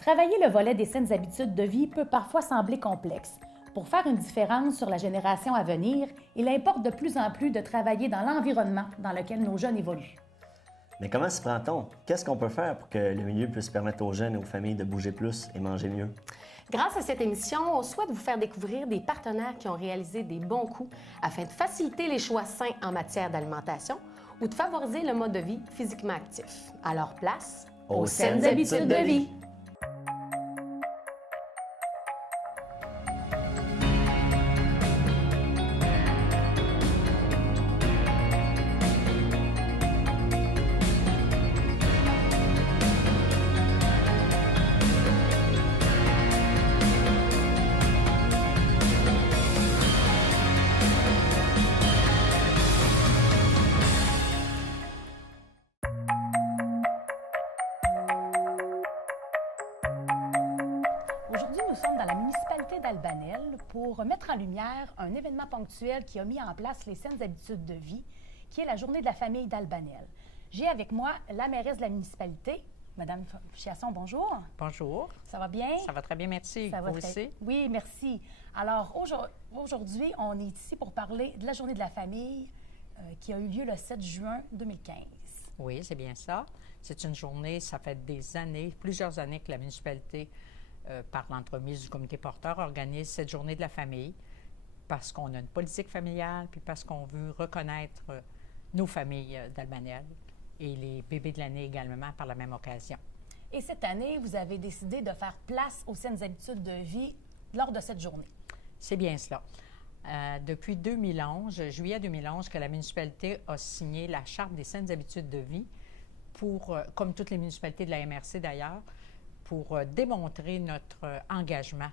Travailler le volet des saines habitudes de vie peut parfois sembler complexe. Pour faire une différence sur la génération à venir, il importe de plus en plus de travailler dans l'environnement dans lequel nos jeunes évoluent. Mais comment s'y prend-on? Qu'est-ce qu'on peut faire pour que le milieu puisse permettre aux jeunes et aux familles de bouger plus et manger mieux? Grâce à cette émission, on souhaite vous faire découvrir des partenaires qui ont réalisé des bons coups afin de faciliter les choix sains en matière d'alimentation ou de favoriser le mode de vie physiquement actif. Alors place aux saines habitudes de vie. Aujourd'hui, nous sommes dans la municipalité d'Albanel pour mettre en lumière un événement ponctuel qui a mis en place les saines habitudes de vie, qui est la journée de la famille d'Albanel. J'ai avec moi la mairesse de la municipalité, Madame Chiasson, bonjour. Bonjour. Ça va bien? Ça va très bien, merci. Ça va Vous très... aussi? Oui, merci. Alors, aujourd'hui, on est ici pour parler de la journée de la famille qui a eu lieu le 7 juin 2015. Oui, c'est bien ça. C'est une journée, ça fait des années, plusieurs années que la municipalité, par l'entremise du comité porteur, organise cette journée de la famille parce qu'on a une politique familiale puis parce qu'on veut reconnaître nos familles d'Albanel et les bébés de l'année également par la même occasion. Et cette année, vous avez décidé de faire place aux saines habitudes de vie lors de cette journée. C'est bien cela. Depuis 2011, juillet 2011, que la municipalité a signé la Charte des saines habitudes de vie pour, comme toutes les municipalités de la MRC d'ailleurs, pour démontrer notre engagement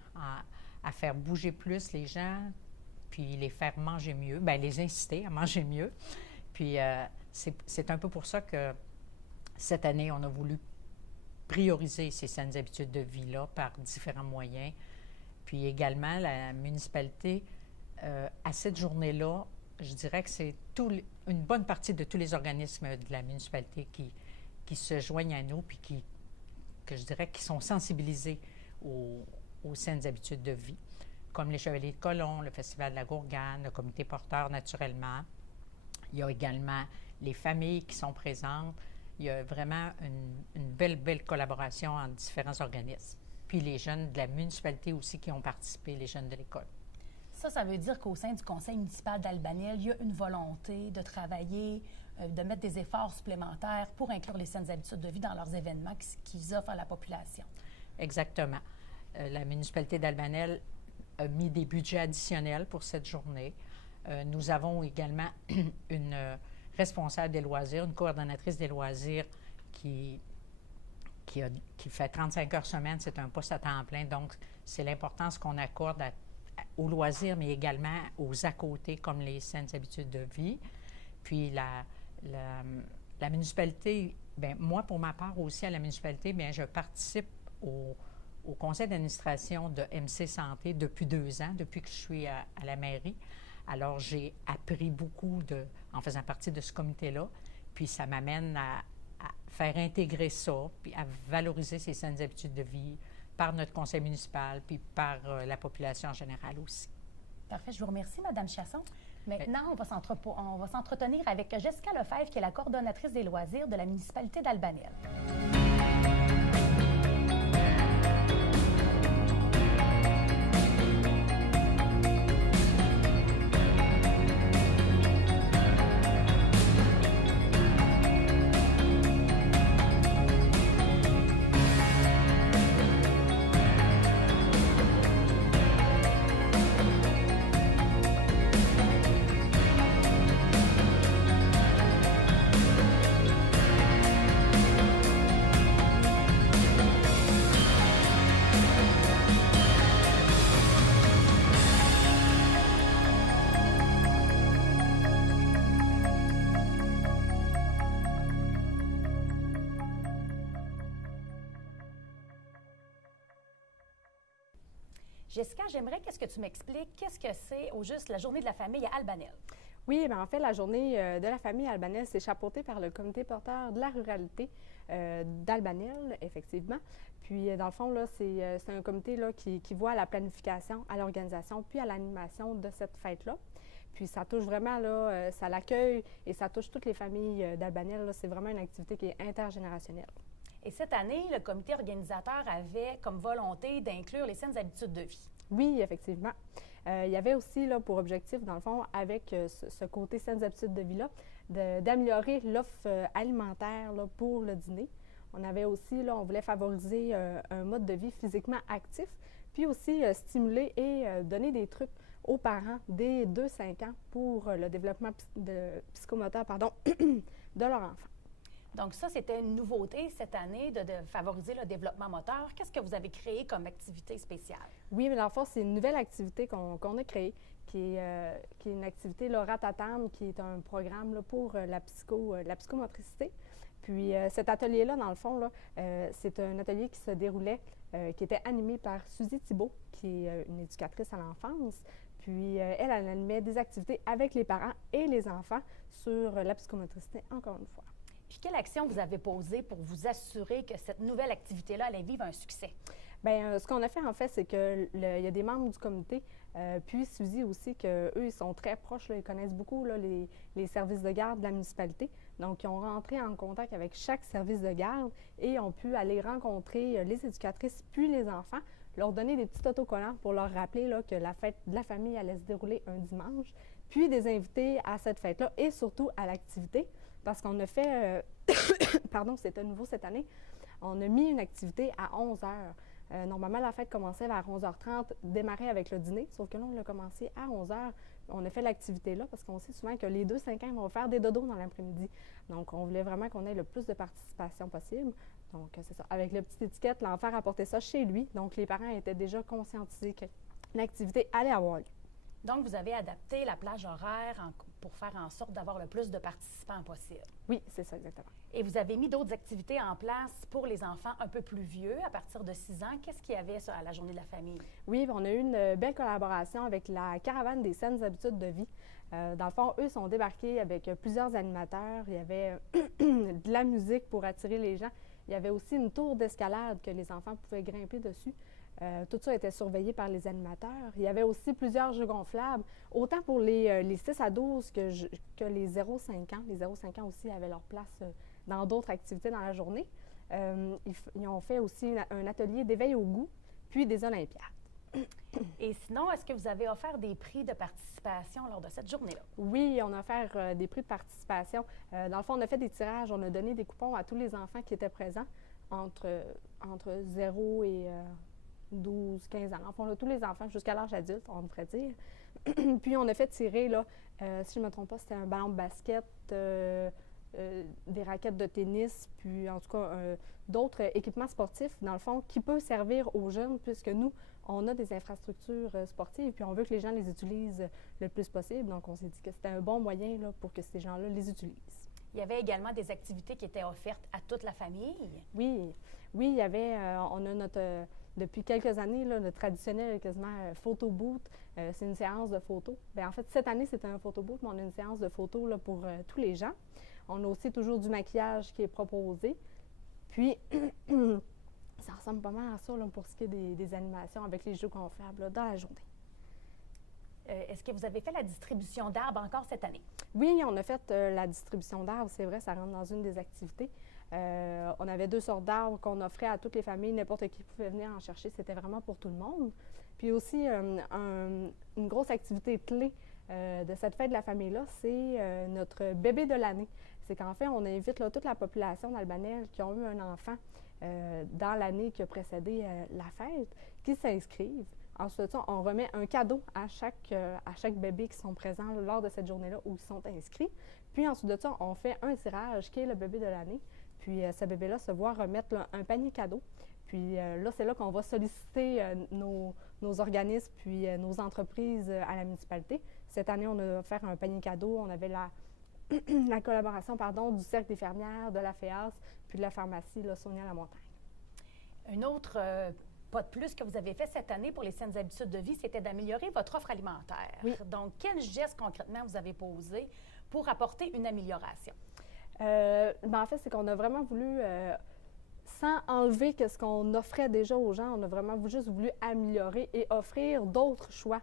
à faire bouger plus les gens, puis les faire manger mieux, bien, les inciter à manger mieux. Puis c'est un peu pour ça que cette année, on a voulu prioriser ces saines habitudes de vie-là par différents moyens. Puis également, la municipalité, à cette journée-là, je dirais que c'est une bonne partie de tous les organismes de la municipalité qui se joignent à nous, puis que je dirais qui sont sensibilisés aux saines habitudes de vie, comme les Chevaliers de Colomb, le Festival de la Gourgane, le comité porteur naturellement. Il y a également les familles qui sont présentes. Il y a vraiment une belle collaboration entre différents organismes. Puis les jeunes de la municipalité aussi qui ont participé, les jeunes de l'école. Ça veut dire qu'au sein du conseil municipal d'Albanel, il y a une volonté de travailler, de mettre des efforts supplémentaires pour inclure les saines habitudes de vie dans leurs événements qu'ils offrent à la population. Exactement. La municipalité d'Albanel a mis des budgets additionnels pour cette journée. Nous avons également une responsable des loisirs, une coordonnatrice des loisirs qui fait 35 heures semaine. C'est un poste à temps plein, donc c'est l'importance qu'on accorde aux loisirs, mais également aux à côté, comme les saines habitudes de vie. Puis la municipalité, bien, moi, pour ma part aussi, à la municipalité, bien, je participe au conseil d'administration de MC Santé depuis 2 ans, depuis que je suis à la mairie. Alors, j'ai appris beaucoup en faisant partie de ce comité-là, puis ça m'amène à faire intégrer ça, puis à valoriser ces saines habitudes de vie par notre conseil municipal, puis par la population en général aussi. Parfait. Je vous remercie, Mme Chiasson. Maintenant, on va s'entretenir avec Jessica Lefebvre, qui est la coordonnatrice des loisirs de la municipalité d'Albanel. Jessica, j'aimerais que tu m'expliques qu'est-ce que c'est au juste la journée de la famille à Albanel. Oui, bien, en fait, la journée de la famille Albanel, c'est chapeautée par le comité porteur de la ruralité d'Albanel, effectivement. Puis, dans le fond, là, c'est un comité là, qui voit à la planification, à l'organisation, puis à l'animation de cette fête-là. Puis, ça touche vraiment, là, ça l'accueille et ça touche toutes les familles d'Albanel. C'est vraiment une activité qui est intergénérationnelle. Et cette année, le comité organisateur avait comme volonté d'inclure les saines habitudes de vie. Oui, effectivement. Il y avait aussi là, pour objectif, dans le fond, avec ce côté saines habitudes de vie-là, d'améliorer l'offre alimentaire là, pour le dîner. On avait aussi, là, on voulait favoriser un mode de vie physiquement actif, puis aussi stimuler et donner des trucs aux parents dès 2-5 ans pour le développement psychomoteur de leur enfant. Donc ça, c'était une nouveauté cette année de favoriser le développement moteur. Qu'est-ce que vous avez créé comme activité spéciale? Oui, mais dans le fond, c'est une nouvelle activité qu'on a créée, qui est une activité là, Ratatam, qui est un programme là, pour la psychomotricité. Puis cet atelier-là, dans le fond, là, c'est un atelier qui se déroulait, qui était animé par Suzy Thibault, qui est une éducatrice à l'enfance. Puis elle animait des activités avec les parents et les enfants sur la psychomotricité, encore une fois. Puis quelle action vous avez posée pour vous assurer que cette nouvelle activité-là allait vivre un succès? Bien, ce qu'on a fait, en fait, c'est qu'il y a des membres du comité, puis Suzy aussi, qu'eux, ils sont très proches, là, ils connaissent beaucoup là, les services de garde de la municipalité. Donc, ils ont rentré en contact avec chaque service de garde et ont pu aller rencontrer les éducatrices puis les enfants, leur donner des petits autocollants pour leur rappeler là, que la fête de la famille allait se dérouler un dimanche, puis des invités à cette fête-là et surtout à l'activité. Parce qu'on a fait, pardon, c'était nouveau cette année, on a mis une activité à 11 heures. Normalement, la fête commençait vers 11h30, démarrait avec le dîner, sauf que là, on l'a commencé à 11h. On a fait l'activité là parce qu'on sait souvent que les 2-5 ans vont faire des dodos dans l'après-midi. Donc, on voulait vraiment qu'on ait le plus de participation possible. Donc, c'est ça. Avec la petite étiquette, l'enfant apportait ça chez lui. Donc, les parents étaient déjà conscientisés que l'activité allait avoir lieu. Donc, vous avez adapté la plage horaire pour faire en sorte d'avoir le plus de participants possible. Oui, c'est ça, exactement. Et vous avez mis d'autres activités en place pour les enfants un peu plus vieux, à partir de 6 ans. Qu'est-ce qu'il y avait à la Journée de la famille? Oui, on a eu une belle collaboration avec la Caravane des saines habitudes de vie. Dans le fond, eux sont débarqués avec plusieurs animateurs. Il y avait de la musique pour attirer les gens. Il y avait aussi une tour d'escalade que les enfants pouvaient grimper dessus. Tout ça était surveillé par les animateurs. Il y avait aussi plusieurs jeux gonflables, autant pour les 6 à 12 que les 0-5 ans. Les 0-5 ans aussi avaient leur place dans d'autres activités dans la journée. Ils ont fait aussi un atelier d'éveil au goût, puis des Olympiades. Et sinon, est-ce que vous avez offert des prix de participation lors de cette journée-là? Oui, on a offert des prix de participation. Dans le fond, on a fait des tirages. On a donné des coupons à tous les enfants qui étaient présents entre 0 et 12, 15 ans. Enfin, on a tous les enfants jusqu'à l'âge adulte, on devrait dire. Puis, on a fait tirer, là, si je ne me trompe pas, c'était un ballon de basket, des raquettes de tennis, puis en tout cas, d'autres équipements sportifs, dans le fond, qui peuvent servir aux jeunes, puisque nous, on a des infrastructures sportives, puis on veut que les gens les utilisent le plus possible. Donc, on s'est dit que c'était un bon moyen là, pour que ces gens-là les utilisent. Il y avait également des activités qui étaient offertes à toute la famille? Oui, il y avait, on a depuis quelques années, là, notre traditionnel quasiment photo booth, c'est une séance de photos. Bien, en fait, cette année, c'était un photo booth, mais on a une séance de photos là, pour tous les gens. On a aussi toujours du maquillage qui est proposé. Puis, ça ressemble pas mal à ça là, pour ce qui est des animations avec les jeux gonflables là, dans la journée. Est-ce que vous avez fait la distribution d'arbres encore cette année? Oui, on a fait la distribution d'arbres, c'est vrai, ça rentre dans une des activités. On avait 2 sortes d'arbres qu'on offrait à toutes les familles, n'importe qui pouvait venir en chercher, c'était vraiment pour tout le monde. Puis aussi, une grosse activité clé de cette fête de la famille-là, c'est notre bébé de l'année. C'est qu'en fait, on invite là, toute la population d'Albanel qui ont eu un enfant dans l'année qui a précédé la fête, qui s'inscrivent. Ensuite de ça, on remet un cadeau à chaque bébé qui sont présents lors de cette journée-là où ils sont inscrits. Puis ensuite de ça, on fait un tirage qui est le bébé de l'année. Puis ce bébé-là se voit remettre là, un panier cadeau. Puis là, c'est là qu'on va solliciter nos organismes puis nos entreprises à la municipalité. Cette année, on a offert un panier cadeau. On avait la collaboration du Cercle des fermières, de la FEAS, puis de la pharmacie là, Sonia La Montagne. Une autre pas de plus que vous avez fait cette année pour les saines habitudes de vie, c'était d'améliorer votre offre alimentaire. Oui. Donc, quels gestes concrètement vous avez posés pour apporter une amélioration? En fait, c'est qu'on a vraiment voulu, sans enlever ce qu'on offrait déjà aux gens, on a vraiment juste voulu améliorer et offrir d'autres choix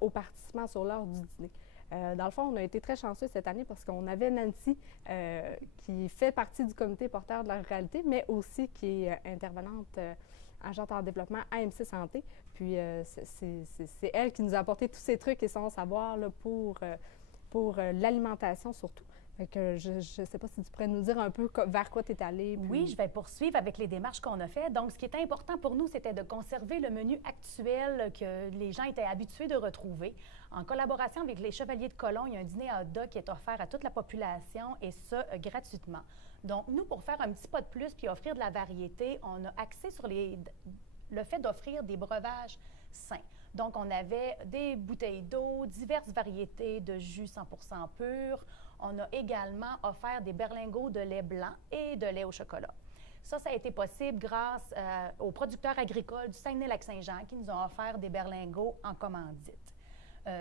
aux participants sur l'heure du dîner. Dans le fond, on a été très chanceux cette année parce qu'on avait Nancy qui fait partie du comité porteur de la ruralité, mais aussi qui est intervenante agente en développement AMC Santé. Puis c'est elle qui nous a apporté tous ces trucs et son savoir là, pour l'alimentation surtout. Fait que je ne sais pas si tu pourrais nous dire un peu vers quoi tu es allée. Puis... Oui, je vais poursuivre avec les démarches qu'on a faites. Donc, ce qui était important pour nous, c'était de conserver le menu actuel que les gens étaient habitués de retrouver. En collaboration avec les Chevaliers de Colomb, il y a un dîner à hot dog qui est offert à toute la population et ça, gratuitement. Donc, nous, pour faire un petit pas de plus puis offrir de la variété, on a axé sur le fait d'offrir des breuvages sains. Donc, on avait des bouteilles d'eau, diverses variétés de jus 100% pur. On a également offert des berlingots de lait blanc et de lait au chocolat. Ça a été possible grâce aux producteurs agricoles du Saguenay-Lac-Saint-Jean qui nous ont offert des berlingots en commandite.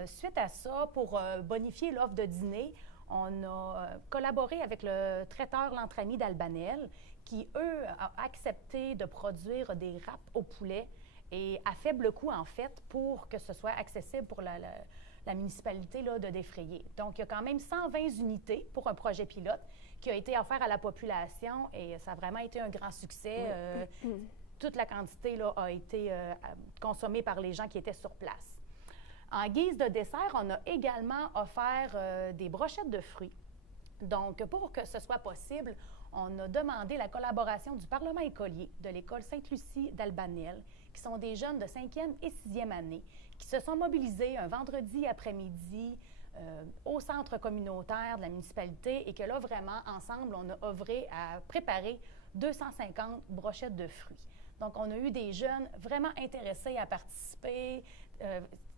Suite à ça, pour bonifier l'offre de dîner, on a collaboré avec le traiteur L'Entre-Amis d'Albanel qui, eux, a accepté de produire des râpes au poulet et à faible coût, en fait, pour que ce soit accessible pour la municipalité là, de défrayer. Donc, il y a quand même 120 unités pour un projet pilote qui a été offert à la population et ça a vraiment été un grand succès. Toute la quantité là, a été consommée par les gens qui étaient sur place. En guise de dessert, on a également offert des brochettes de fruits. Donc, pour que ce soit possible, on a demandé la collaboration du Parlement écolier de l'École Sainte-Lucie d'Albanel, qui sont des jeunes de 5e et 6e année, qui se sont mobilisés un vendredi après-midi au centre communautaire de la municipalité et que là, vraiment, ensemble, on a œuvré à préparer 250 brochettes de fruits. Donc, on a eu des jeunes vraiment intéressés à participer,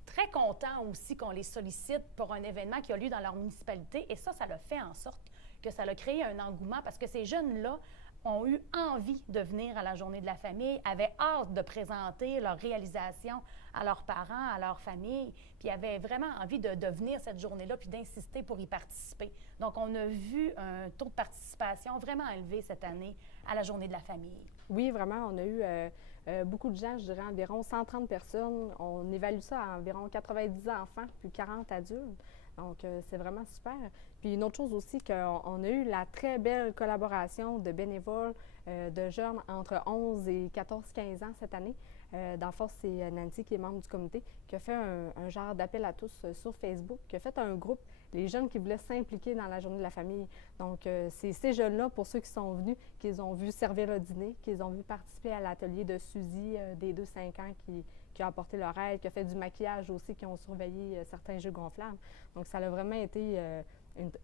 très contents aussi qu'on les sollicite pour un événement qui a lieu dans leur municipalité. Et ça a fait en sorte que ça a créé un engouement parce que ces jeunes-là ont eu envie de venir à la Journée de la famille, avaient hâte de présenter leur réalisation à leurs parents, à leur famille, puis avaient vraiment envie de venir cette journée-là puis d'insister pour y participer. Donc, on a vu un taux de participation vraiment élevé cette année à la Journée de la famille. Oui, vraiment, on a eu beaucoup de gens, je dirais environ 130 personnes. On évalue ça à environ 90 enfants puis 40 adultes. Donc, c'est vraiment super. Puis une autre chose aussi, qu'on a eu la très belle collaboration de bénévoles, de jeunes entre 11 et 14-15 ans cette année. Dans le fond, c'est Nancy qui est membre du comité, qui a fait un genre d'appel à tous sur Facebook, qui a fait un groupe, les jeunes qui voulaient s'impliquer dans la Journée de la famille. Donc, c'est ces jeunes-là, pour ceux qui sont venus, qu'ils ont vu servir le dîner, qu'ils ont vu participer à l'atelier de Suzy, des 2-5 ans, qui a apporté leur aide, qui a fait du maquillage aussi, qui ont surveillé certains jeux gonflables. Donc, ça a vraiment été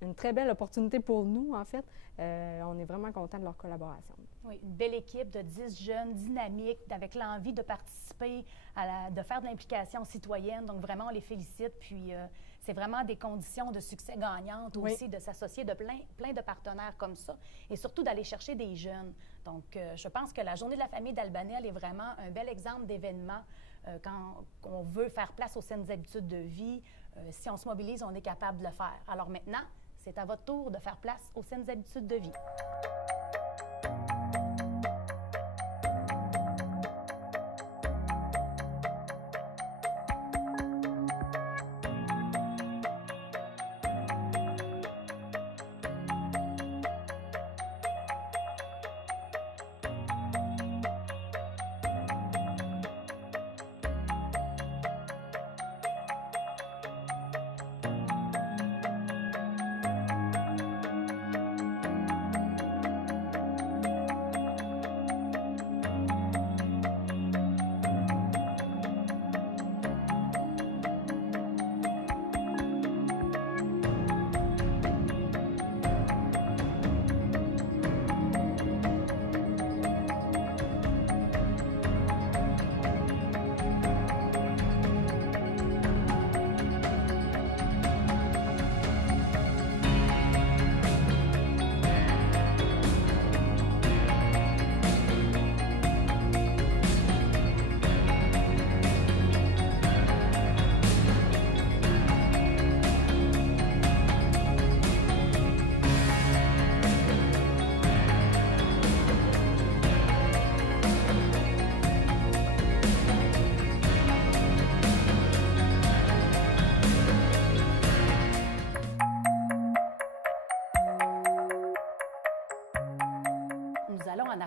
une très belle opportunité pour nous, en fait. On est vraiment contents de leur collaboration. Oui, une belle équipe de 10 jeunes dynamiques, avec l'envie de participer, de faire de l'implication citoyenne. Donc, vraiment, on les félicite. Puis, c'est vraiment des conditions de succès gagnantes aussi, de s'associer de plein de partenaires comme ça et surtout d'aller chercher des jeunes. Donc, je pense que la Journée de la famille d'Albanel est vraiment un bel exemple d'événement quand on veut faire place aux saines habitudes de vie. Si on se mobilise, on est capable de le faire. Alors maintenant, c'est à votre tour de faire place aux saines habitudes de vie.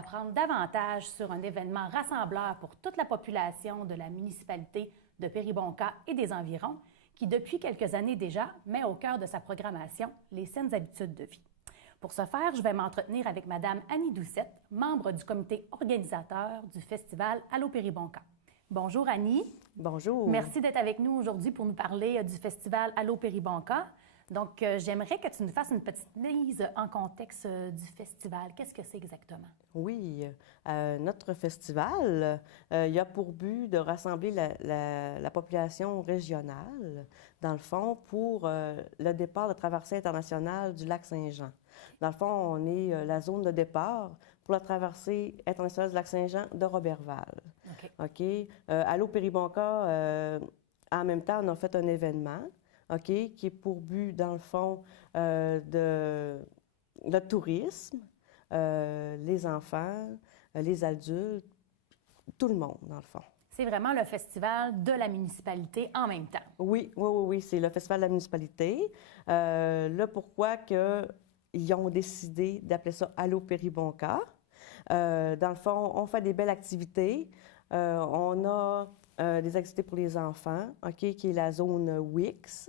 apprendre davantage sur un événement rassembleur pour toute la population de la municipalité de Péribonka et des environs, qui depuis quelques années déjà met au cœur de sa programmation les saines habitudes de vie. Pour ce faire, je vais m'entretenir avec Mme Annie Doucette, membre du comité organisateur du festival Allô Péribonka. Bonjour Annie. Bonjour. Merci d'être avec nous aujourd'hui pour nous parler du festival Allô Péribonka. Donc, j'aimerais que tu nous fasses une petite mise en contexte du festival. Qu'est-ce que c'est exactement? Oui, notre festival, il a pour but de rassembler la population régionale, dans le fond, pour le départ de la traversée internationale du lac Saint-Jean. Dans le fond, on est la zone de départ pour la traversée internationale du lac Saint-Jean de Roberval. OK. Allô Péribonka, en même temps, on a fait un événement, OK, qui est pour but, dans le fond, de le tourisme, les enfants, les adultes, tout le monde, dans le fond. C'est vraiment le festival de la municipalité en même temps. Oui, c'est le festival de la municipalité. Là, pourquoi qu'ils ont décidé d'appeler ça Allô Péribonka? Dans le fond, on fait des belles activités. On a des activités pour les enfants, OK, qui est la zone WIX.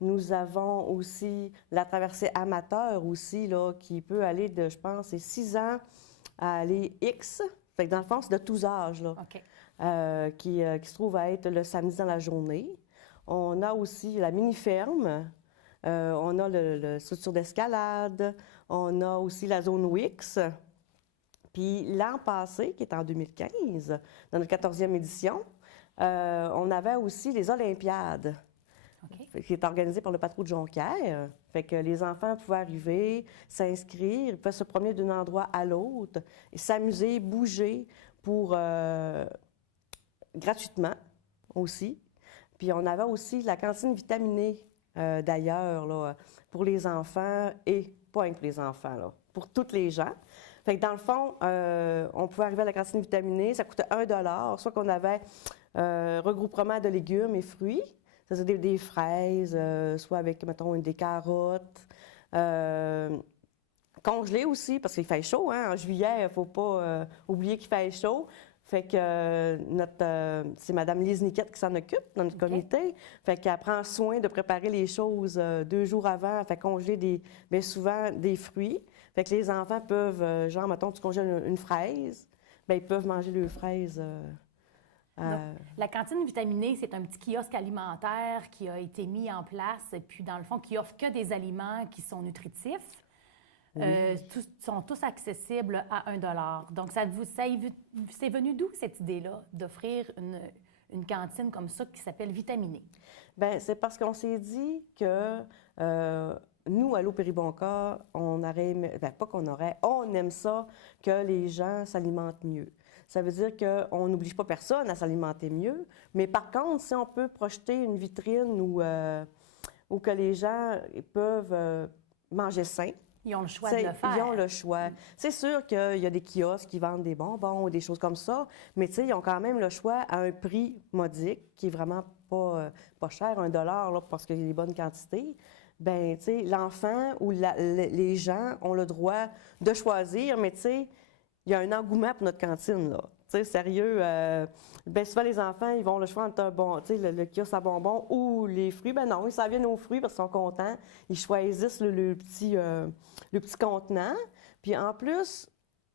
Nous avons aussi la traversée amateur aussi, là, qui peut aller de, je pense, c'est 6 ans à aller X. Fait que dans le fond, c'est de tous âges, là, qui se trouve à être le samedi dans la journée. On a aussi la mini-ferme. On a le structure d'escalade. On a aussi la zone WIX. Puis l'an passé, qui est en 2015, dans notre 14e édition, on avait aussi les Olympiades, qui est organisé par le Patro de Jonquière. Fait que les enfants pouvaient arriver, s'inscrire, ils pouvaient se promener d'un endroit à l'autre, s'amuser, bouger pour gratuitement aussi. Puis on avait aussi la cantine vitaminée, d'ailleurs, là, pour les enfants et pas pour les enfants, là, pour toutes les gens. Fait que dans le fond, on pouvait arriver à la cantine vitaminée, ça coûtait 1 $, soit qu'on avait regroupement de légumes et fruits, c'est-à-dire des fraises, soit avec, mettons, des carottes, congelées aussi, parce qu'il fait chaud, hein, en juillet, il ne faut pas oublier qu'il fait chaud. Fait que c'est Mme Lise Niquette qui s'en occupe dans notre comité. Fait qu'elle prend soin de préparer les choses 2 jours avant. Elle fait congeler bien souvent des fruits. Fait que les enfants peuvent, genre, mettons, tu congèles une fraise, bien, ils peuvent manger leurs fraises. La cantine vitaminée, c'est un petit kiosque alimentaire qui a été mis en place, et puis dans le fond, qui offre que des aliments qui sont nutritifs. Sont tous accessibles à 1 $. Donc, c'est venu d'où cette idée-là d'offrir une cantine comme ça qui s'appelle Vitaminée? Bien, c'est parce qu'on s'est dit que nous, à Allô Péribonka, on aime ça que les gens s'alimentent mieux. Ça veut dire qu'on n'oblige pas personne à s'alimenter mieux, mais par contre, si on peut projeter une vitrine où que les gens peuvent manger sain, ils ont le choix de le faire. Ils ont le choix. C'est sûr qu'il y a des kiosques qui vendent des bonbons ou des choses comme ça, mais ils ont quand même le choix à un prix modique, qui est vraiment pas cher, 1 $, là, parce qu'il y a des bonnes quantités. Bien, l'enfant ou les gens ont le droit de choisir, mais il y a un engouement pour notre cantine, là. Sérieux, bien souvent, les enfants, ils vont le choix entre le kiosque à bonbons ou les fruits. Ben non, ils s'en viennent aux fruits parce qu'ils sont contents. Ils choisissent le petit contenant. Puis en plus,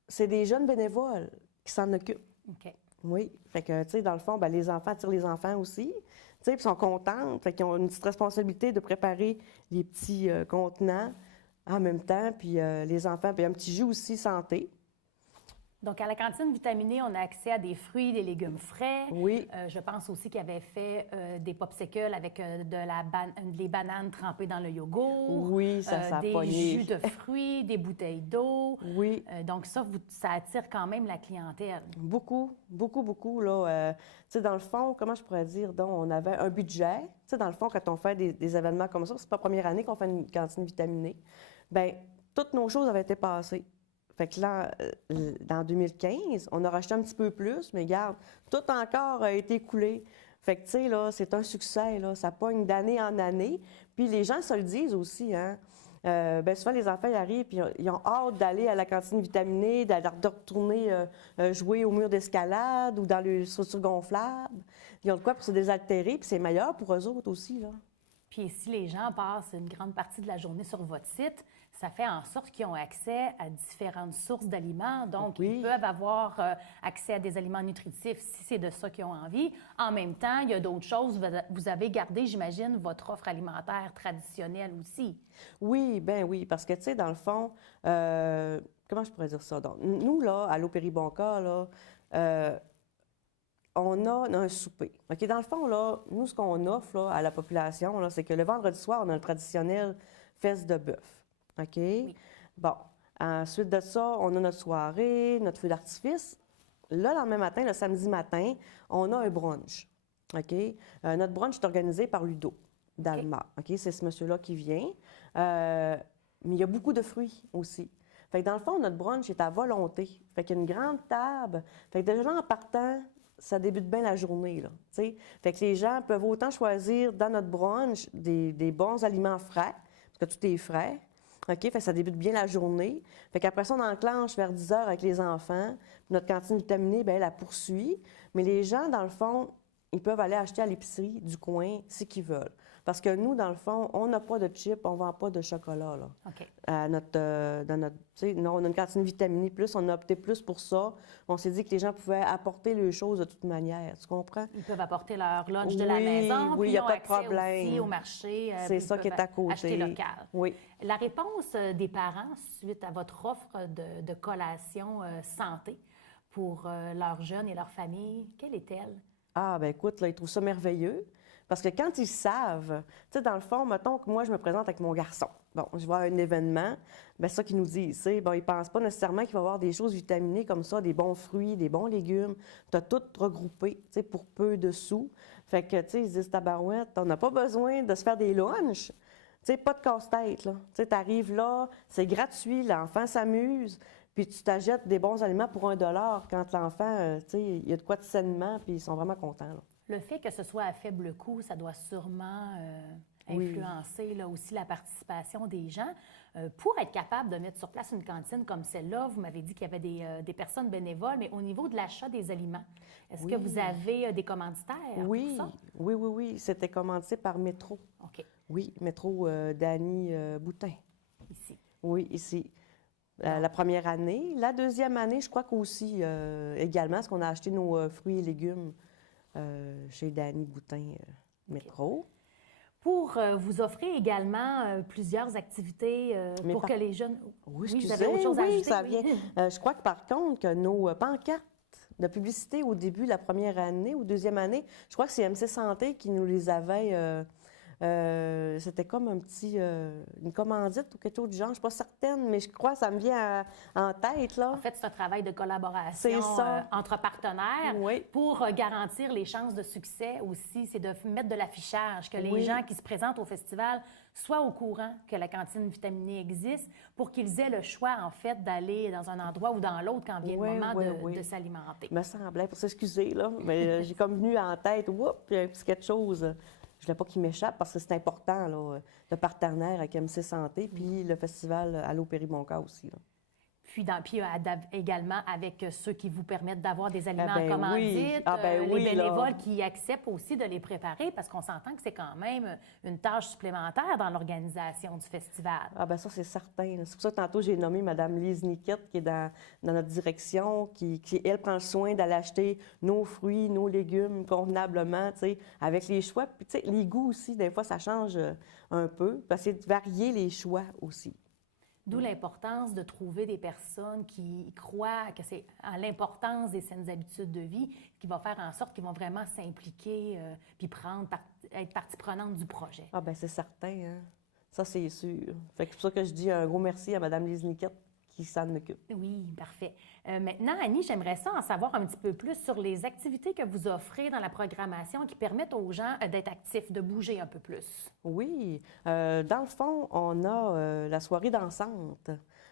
c'est des jeunes bénévoles qui s'en occupent. OK. Oui. Fait que, dans le fond, ben, les enfants attirent les enfants aussi. Puis ils sont contents. Fait qu'ils ont une petite responsabilité de préparer les petits contenants en même temps. Puis les enfants, puis un petit jus aussi santé. Donc, à la cantine vitaminée, on a accès à des fruits, des légumes frais. Oui. Je pense aussi qu'il avait fait des popsicles avec des bananes trempées dans le yogourt. Oui, ça a des pogné. jus de fruits, des bouteilles d'eau. Oui. Donc, ça attire quand même la clientèle. Beaucoup, beaucoup, beaucoup. Là, dans le fond, comment je pourrais dire? Donc, on avait un budget. Dans le fond, quand on fait des événements comme ça, c'est pas la première année qu'on fait une cantine vitaminée. Bien, toutes nos choses avaient été passées. Fait que là, dans 2015, on a racheté un petit peu plus, mais regarde, tout encore a été écoulé. Fait que, tu sais, là, c'est un succès, là. Ça pogne d'année en année. Puis les gens se le disent aussi, hein. Bien souvent, les enfants ils arrivent et ils ont hâte d'aller à la cantine vitaminée, de retourner jouer au mur d'escalade ou dans les structures gonflables. Ils ont de quoi pour se désaltérer, puis c'est meilleur pour eux autres aussi, là. Puis si les gens passent une grande partie de la journée sur votre site, ça fait en sorte qu'ils ont accès à différentes sources d'aliments. Donc, Oui. ils peuvent avoir accès à des aliments nutritifs si c'est de ça qu'ils ont envie. En même temps, il y a d'autres choses. Vous avez gardé, j'imagine, votre offre alimentaire traditionnelle aussi. Oui, ben oui, parce que, tu sais, dans le fond, comment je pourrais dire ça? Donc, nous, là, à l'Opéribonca, là, on a un souper. OK? Dans le fond, là, nous, ce qu'on offre là, à la population, là, c'est que le vendredi soir, on a le traditionnel fesse de bœuf. OK? Oui. Bon. Ensuite de ça, on a notre soirée, notre feu d'artifice. Là, le lendemain matin, le samedi matin, on a un brunch. OK? Notre brunch est organisé par Ludo d'Alma. OK? C'est ce monsieur-là qui vient. Mais il y a beaucoup de fruits aussi. Fait que dans le fond, notre brunch est à volonté. Fait qu'il y a une grande table. Fait que déjà, en partant, ça débute bien la journée, là, tu sais. Fait que les gens peuvent autant choisir dans notre brunch des bons aliments frais, parce que tout est frais, OK? Fait que ça débute bien la journée. Fait qu'après ça, on enclenche vers 10 heures avec les enfants. Puis notre cantine vitaminée, bien, elle la poursuit. Mais les gens, dans le fond, ils peuvent aller acheter à l'épicerie du coin si qu'ils veulent. Parce que nous, dans le fond, on n'a pas de chips, on ne vend pas de chocolat, là. OK. Tu sais, non, on a une cantine vitaminée plus, on a opté plus pour ça. On s'est dit que les gens pouvaient apporter les choses de toute manière, tu comprends? Ils peuvent apporter leur lunch de la Oui, maison, oui, puis y a ils ont pas de accès problème. aussi au marché. C'est puis ça ils qui est peuvent à côté. acheter local. Oui. La réponse des parents suite à votre offre de collation santé pour leurs jeunes et leur famille, quelle est-elle? Ah, ben écoute, là, ils trouvent ça merveilleux. Parce que quand ils savent, tu sais, dans le fond, mettons que moi, je me présente avec mon garçon. Bon, je vais à un événement, bien, ça qu'ils nous disent, c'est, bon, ils ne pensent pas nécessairement qu'il va y avoir des choses vitaminées comme ça, des bons fruits, des bons légumes. Tu as tout regroupé, tu sais, pour peu de sous. Fait que, tu sais, ils se disent, tabarouette, on n'a pas besoin de se faire des lunchs. Tu sais, pas de casse-tête, là. Tu sais, tu arrives là, c'est gratuit, l'enfant s'amuse, puis tu t'achètes des bons aliments pour $1 quand l'enfant, tu sais, il y a de quoi de sainement, puis ils sont vraiment contents, là. Le fait que ce soit à faible coût, ça doit sûrement Oui. influencer là, aussi la participation des gens. Pour être capable de mettre sur place une cantine comme celle-là, vous m'avez dit qu'il y avait des personnes bénévoles, mais au niveau de l'achat des aliments, est-ce que vous avez des commanditaires Oui, pour ça? oui. C'était commandité par Métro. OK, Oui, Métro Dany Boutin. ici. Oui, ici. La première année. La deuxième année, je crois qu'aussi également, parce qu'on a acheté nos fruits et légumes chez Dany Boutin Métro. Pour vous offrir également plusieurs activités Mais pour par- que les jeunes... Oui, vous excusez, avez autre chose à oui, ajouter? ça Oui. vient. Je crois que par contre, que nos pancartes de publicité au début de la première année ou deuxième année, je crois que c'est MC Santé qui nous les avait. C'était comme un petit, une commandite ou quelque chose du genre. Je ne suis pas certaine, mais je crois que ça me vient en tête, là. En fait, c'est un travail de collaboration C'est ça. entre partenaires Oui. pour garantir les chances de succès aussi. C'est de mettre de l'affichage, que les Oui. gens qui se présentent au festival soient au courant que la cantine vitaminée existe pour qu'ils aient le choix, en fait, d'aller dans un endroit ou dans l'autre quand vient Oui, le moment oui. de s'alimenter. Il me semblait, pour s'excuser, là, mais j'ai comme venu en tête, oups, puis un petit quelque chose. Je voulais pas qu'il m'échappe parce que c'est important, là, le partenaire avec MC Santé, puis le festival Allô Péribonca aussi, là. Puis également avec ceux qui vous permettent d'avoir des aliments ben en commandite, oui. Ah ben les oui, là. bénévoles qui acceptent aussi de les préparer parce qu'on s'entend que c'est quand même une tâche supplémentaire dans l'organisation du festival. Ah ben ça, c'est certain, là. C'est pour ça que tantôt, j'ai nommé Mme Lise Niquette, qui est dans notre direction, qui, elle, prend le soin d'aller acheter nos fruits, nos légumes convenablement, tu sais, avec les choix. Puis, tu sais, les goûts aussi, des fois, ça change un peu. Parce que c'est de varier les choix aussi. D'où l'importance de trouver des personnes qui croient que c'est à l'importance des saines habitudes de vie qui va faire en sorte qu'ils vont vraiment s'impliquer puis être partie prenante du projet. Ah ben c'est certain, hein. Ça, c'est sûr. Fait que c'est pour ça que je dis un gros merci à Mme Lise Niquette qui s'en occupe. Oui, parfait. Maintenant, Annie, j'aimerais ça en savoir un petit peu plus sur les activités que vous offrez dans la programmation qui permettent aux gens d'être actifs, de bouger un peu plus. Oui. Dans le fond, on a la soirée dansante.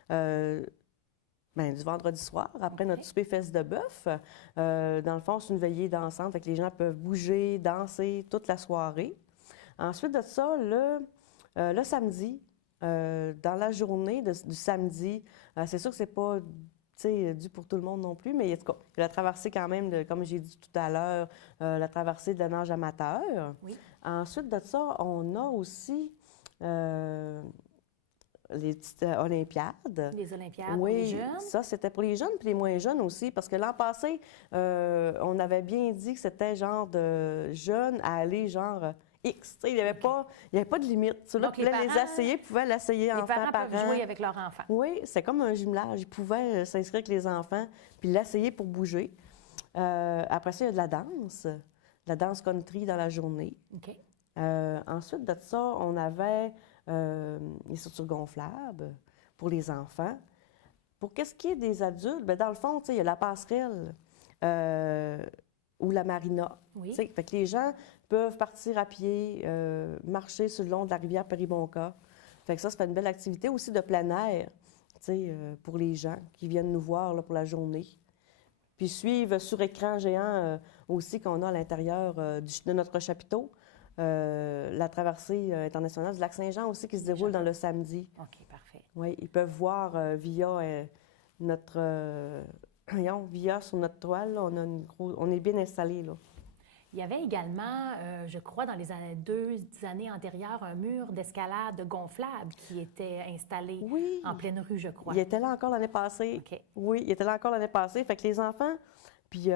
Du vendredi soir, après OK. notre souper fesse de bœuf. Dans le fond, c'est une veillée dansante, fait que les gens peuvent bouger, danser toute la soirée. Ensuite de ça, le samedi, dans la journée du samedi. C'est sûr que c'est pas dû pour tout le monde non plus, mais en tout cas, il y a la traversée quand même, comme j'ai dit tout à l'heure, la traversée de la nage amateur. Oui. Ensuite de ça, on a aussi les petites Olympiades. Les Olympiades pour Oui, les jeunes. ça, c'était pour les jeunes puis les moins jeunes aussi, parce que l'an passé, on avait bien dit que c'était genre de jeunes à aller genre X. Il n'y avait, pas de limite. Ceux-là Donc, qui les voulaient les parents- essayer pouvaient l'essayer Les enfant parents par peuvent an. jouer avec leur enfant. Oui, c'est comme un jumelage. Ils pouvaient s'inscrire avec les enfants puis l'essayer pour bouger. Après ça, il y a de la danse country dans la journée. OK. Ensuite de ça, on avait les structures gonflables pour les enfants. Pour qu'est-ce qui est des adultes, bien, dans le fond, il y a la passerelle ou la marina. Oui. Fait que les gens peuvent partir à pied, marcher sur le long de la rivière Péribonka. Fait que ça fait une belle activité aussi de plein air pour les gens qui viennent nous voir là, pour la journée. Puis suivre sur écran géant aussi qu'on a à l'intérieur de notre chapiteau. La traversée internationale du lac Saint-Jean aussi qui se déroule dans le samedi. OK, parfait. Oui, ils peuvent voir via via sur notre toile, là, on est bien installé là. Il y avait également, je crois, dans les 2 années antérieures, un mur d'escalade gonflable qui était installé Oui. en pleine rue, je crois. Il était là encore l'année passée. OK. Oui, il était là encore l'année passée. Fait que les enfants, puis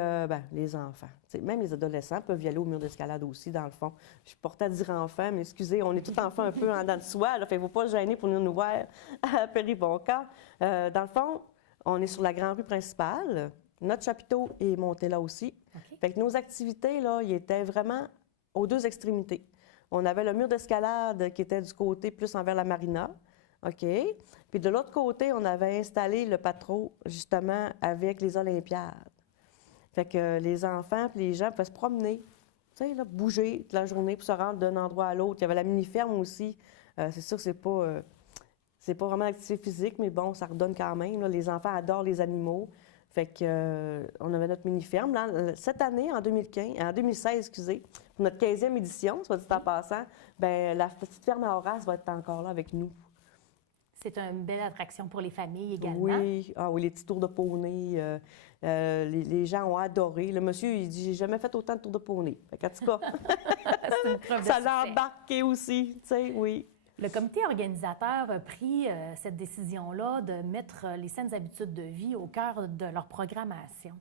les enfants, même les adolescents peuvent y aller au mur d'escalade aussi, dans le fond. Je portais à dire enfants, mais excusez, on est tout enfants un peu en dedans de soi, là, fait qu'il ne faut pas se gêner pour venir nous voir à Péribonka. Dans le fond, on est sur la grande rue principale. Notre chapiteau est monté là aussi. OK. Fait que nos activités, là, ils étaient vraiment aux 2 extrémités. On avait le mur d'escalade qui était du côté plus envers la marina. OK? Puis de l'autre côté, on avait installé le patro, justement, avec les Olympiades. Fait que les enfants et les gens pouvaient se promener, bouger toute la journée pour se rendre d'un endroit à l'autre. Il y avait la mini-ferme aussi. C'est sûr que c'est pas vraiment activité physique, mais bon, ça redonne quand même. Là. Les enfants adorent les animaux. Fait que on avait notre mini-ferme. Là. Cette année, en 2016, excusez, pour notre 15e édition, soit dit en passant, bien, la petite ferme à Horace va être encore là avec nous. C'est une belle attraction pour les familles également. Oui, oui, les petits tours de poney. Les gens ont adoré. Le monsieur, il dit, j'ai jamais fait autant de tours de poney. Fait qu'en tout cas, C'est une preuve de ça l'a succès. embarqué aussi, tu sais, oui. Le comité organisateur a pris cette décision-là de mettre les saines habitudes de vie au cœur de leur programmation.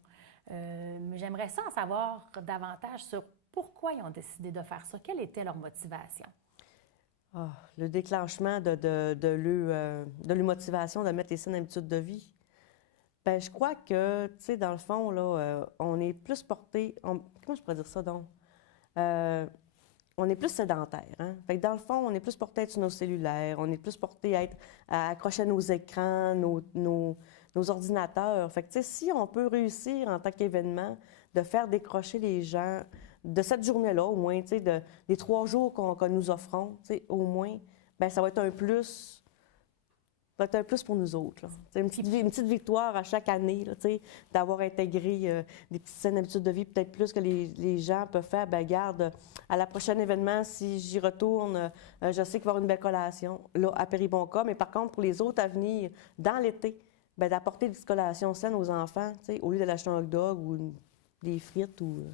J'aimerais ça en savoir davantage sur pourquoi ils ont décidé de faire ça. Quelle était leur motivation? Le déclenchement de leur motivation de mettre les saines habitudes de vie. Bien, je crois que, tu sais, dans le fond, là, on est plus porté... Comment je pourrais dire ça, donc? On est plus sédentaire. Hein? Fait que dans le fond, on est plus porté à être sur nos cellulaires, on est plus porté à accrocher à nos écrans, nos ordinateurs. Fait que, tu sais, si on peut réussir en tant qu'événement de faire décrocher les gens de cette journée-là, au moins, tu sais, des 3 jours que nous offrons, tu sais, au moins, bien, ça va être un plus. Ça va être un plus pour nous autres. Là. Une petite victoire à chaque année, là, d'avoir intégré des petites saines habitudes de vie, peut-être plus que les gens peuvent faire. Bien, garde, à la prochaine événement, si j'y retourne, je sais qu'il va y avoir une belle collation là, à Péribonka. Mais par contre, pour les autres à venir, dans l'été, bien, d'apporter des petites collations saines aux enfants, au lieu de l'acheter un hot dog ou des frites ou...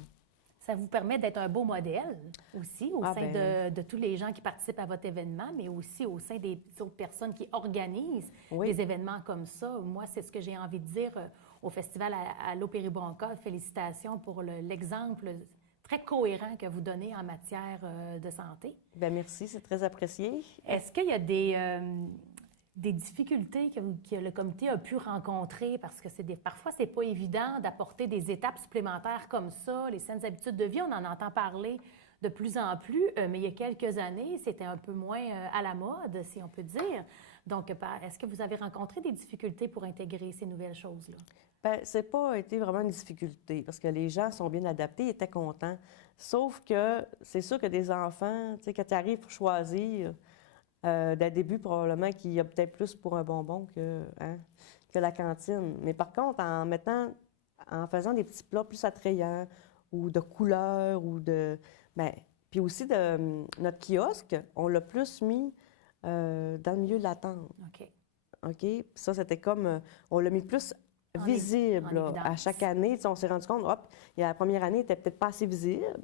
Ça vous permet d'être un beau modèle aussi au sein de tous les gens qui participent à votre événement, mais aussi au sein des autres personnes qui organisent des événements comme ça. Moi, c'est ce que j'ai envie de dire au festival à l'Eau Péribonka. Félicitations pour l'exemple très cohérent que vous donnez en matière de santé. Bien, merci, c'est très apprécié. Est-ce qu'il y a des difficultés que le comité a pu rencontrer, parce que parfois, c'est pas évident d'apporter des étapes supplémentaires comme ça. Les saines habitudes de vie, on en entend parler de plus en plus, mais il y a quelques années, c'était un peu moins à la mode, si on peut dire. Donc, est-ce que vous avez rencontré des difficultés pour intégrer ces nouvelles choses-là? Bien, c'est pas été vraiment une difficulté, parce que les gens sont bien adaptés, ils étaient contents. Sauf que c'est sûr que des enfants, tu sais, quand tu arrives pour choisir... D'un début, probablement qu'il y a peut-être plus pour un bonbon que la cantine. Mais par contre, en faisant des petits plats plus attrayants ou de couleurs ou de... Bien, puis aussi, notre kiosque, on l'a plus mis dans le milieu de la tente. OK. OK? Puis ça, c'était comme, on l'a mis plus En visible en là. évidence. À chaque année. Tu sais, on s'est rendu compte, hop, la première année, il n'était peut-être pas assez visible.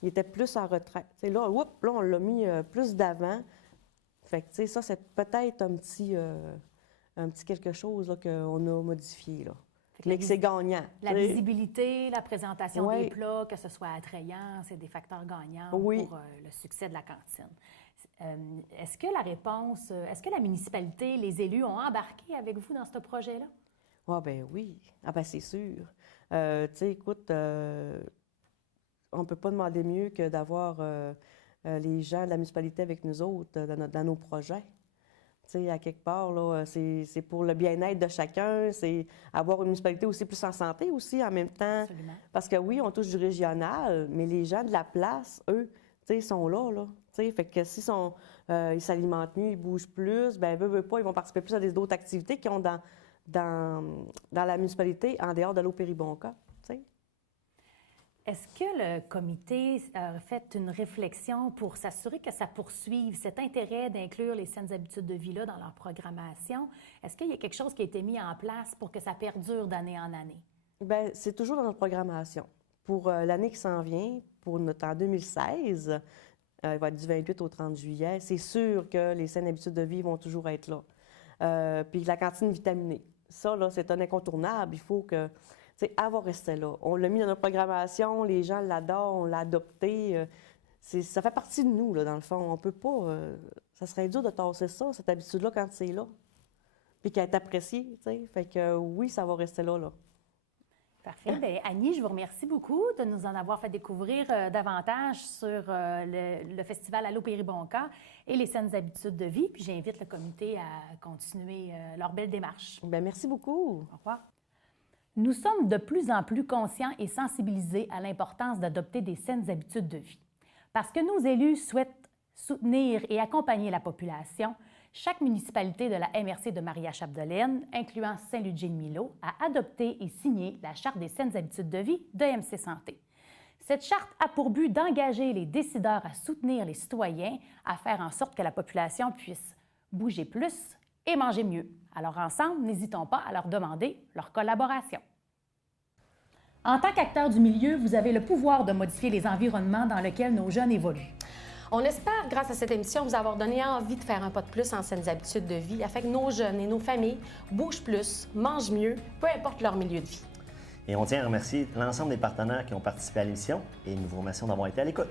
Il était plus en retraite. Tu sais, là, là, on l'a mis plus d'avant. Fait que, tu sais, ça, c'est peut-être un petit quelque chose là, qu'on a modifié, là. Fait que Mais que c'est gagnant. La tu sais. visibilité, la présentation Oui. des plats, que ce soit attrayant, c'est des facteurs gagnants Oui. pour le succès de la cantine. Est-ce que est-ce que la municipalité, les élus ont embarqué avec vous dans ce projet-là? Ah ben oui. Ah ben c'est sûr. Tu sais, écoute, on ne peut pas demander mieux que d'avoir les gens de la municipalité avec nous autres dans nos projets. Tu sais, à quelque part, là, c'est pour le bien-être de chacun, c'est avoir une municipalité aussi plus en santé aussi en même temps. Absolument. Parce que oui, on touche du régional, mais les gens de la place, eux, tu sais, sont là. Tu sais, fait que s'ils sont, ils s'alimentent mieux, ils bougent plus, ben veut pas, ils vont participer plus à d'autres activités qu'ils ont dans la municipalité en dehors de l'eau Péribonka, tu sais. Est-ce que le comité a fait une réflexion pour s'assurer que ça poursuive cet intérêt d'inclure les saines habitudes de vie-là dans leur programmation? Est-ce qu'il y a quelque chose qui a été mis en place pour que ça perdure d'année en année? Bien, c'est toujours dans notre programmation. Pour l'année qui s'en vient, en 2016, il va être du 28 au 30 juillet, c'est sûr que les saines habitudes de vie vont toujours être là. Puis la cantine vitaminée, ça, là, c'est un incontournable. Il faut que... Tu sais, elle va rester là. On l'a mis dans notre programmation, les gens l'adorent, on l'a adopté. Ça fait partie de nous, là, dans le fond. On peut pas... ça serait dur de tasser ça, cette habitude-là, quand c'est là. Puis qu'elle est appréciée, tu sais. Fait que oui, ça va rester là. Parfait. Bien, Annie, je vous remercie beaucoup de nous en avoir fait découvrir davantage sur le festival Allô Péribonka et les saines habitudes de vie. Puis j'invite le comité à continuer leur belle démarche. Bien, merci beaucoup. Au revoir. Nous sommes de plus en plus conscients et sensibilisés à l'importance d'adopter des saines habitudes de vie. Parce que nos élus souhaitent soutenir et accompagner la population, chaque municipalité de la MRC de Maria-Chapdelaine, incluant Saint-Ludger-de-Milo, a adopté et signé la Charte des saines habitudes de vie de MC Santé. Cette charte a pour but d'engager les décideurs à soutenir les citoyens à faire en sorte que la population puisse bouger plus et manger mieux. Alors ensemble, n'hésitons pas à leur demander leur collaboration. En tant qu'acteur du milieu, vous avez le pouvoir de modifier les environnements dans lesquels nos jeunes évoluent. On espère, grâce à cette émission, vous avoir donné envie de faire un pas de plus en saines habitudes de vie afin que nos jeunes et nos familles bougent plus, mangent mieux, peu importe leur milieu de vie. Et on tient à remercier l'ensemble des partenaires qui ont participé à l'émission et nous vous remercions d'avoir été à l'écoute.